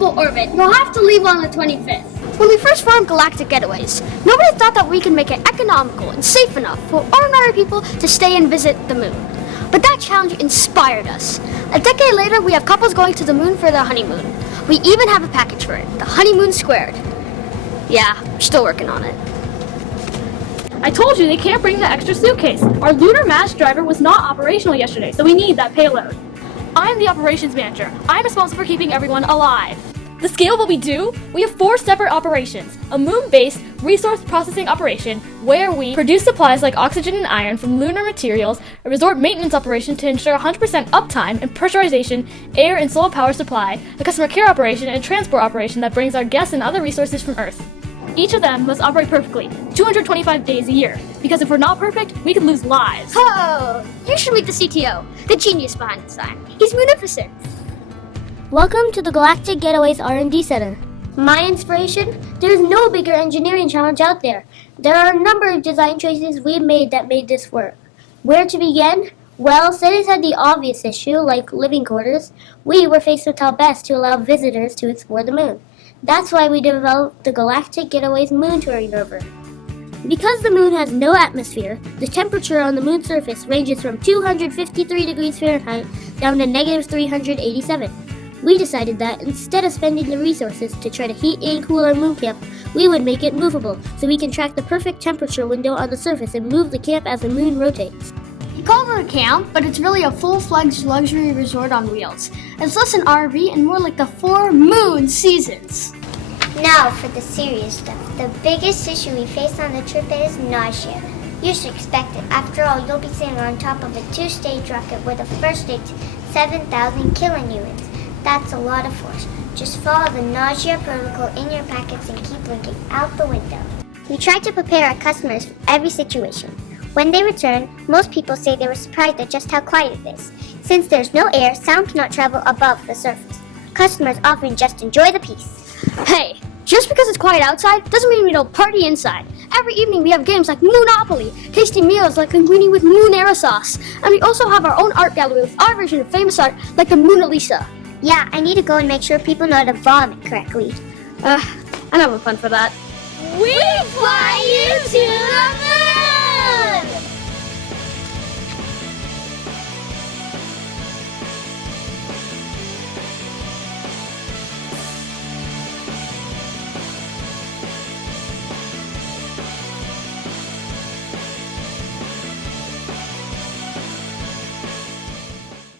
stable orbit, you'll have to leave on the 25th. When we first formed Galactic Getaways, nobody thought that we could make it economical and safe enough for ordinary people to stay and visit the moon. But that challenge inspired us. A decade later, we have couples going to the moon for their honeymoon. We even have a package for it, the Honeymoon Squared. Yeah, we're still working on it. I told you they can't bring the extra suitcase. Our lunar mass driver was not operational yesterday, so we need that payload. I'm the operations manager. I'm responsible for keeping everyone alive. The scale of what we do? We have 4 separate operations. A moon-based resource processing operation where we produce supplies like oxygen and iron from lunar materials, a resort maintenance operation to ensure 100% uptime and pressurization, air and solar power supply, a customer care operation, and a transport operation that brings our guests and other resources from Earth. Each of them must operate perfectly, 225 days a year, because if we're not perfect, we could lose lives. Oh, you should meet the CTO, the genius behind the design. He's munificent. Welcome to the Galactic Getaways R&D Center. My inspiration? There's no bigger engineering challenge out there. There are a number of design choices we made that made this work. Where to begin? Well, cities had the obvious issue, like living quarters. We were faced with how best to allow visitors to explore the moon. That's why we developed the Galactic Getaways Moon Touring Rover. Because the moon has no atmosphere, the temperature on the moon's surface ranges from 253 degrees Fahrenheit down to negative 387. We decided that instead of spending the resources to try to heat and cool our moon camp, we would make it movable so we can track the perfect temperature window on the surface and move the camp as the moon rotates. You call it a camp, but it's really a full-fledged luxury resort on wheels. It's less an RV and more like the 4 moon seasons. Now for the serious stuff. The biggest issue we face on the trip is nausea. You should expect it. After all, you'll be sitting on top of a 2-stage rocket with a first stage 7,000 kilonewtons. That's a lot of force. Just follow the nausea protocol in your packets and keep looking out the window. We try to prepare our customers for every situation. When they return, most people say they were surprised at just how quiet it is. Since there's no air, sound cannot travel above the surface. Customers often just enjoy the peace. Hey, just because it's quiet outside doesn't mean we don't party inside. Every evening we have games like Moonopoly, tasty meals like linguine with Moonera sauce, and we also have our own art gallery with our version of famous art like the Mona Lisa. Yeah, I need to go and make sure people know how to vomit correctly. I'm having fun for that. We fly you to the moon!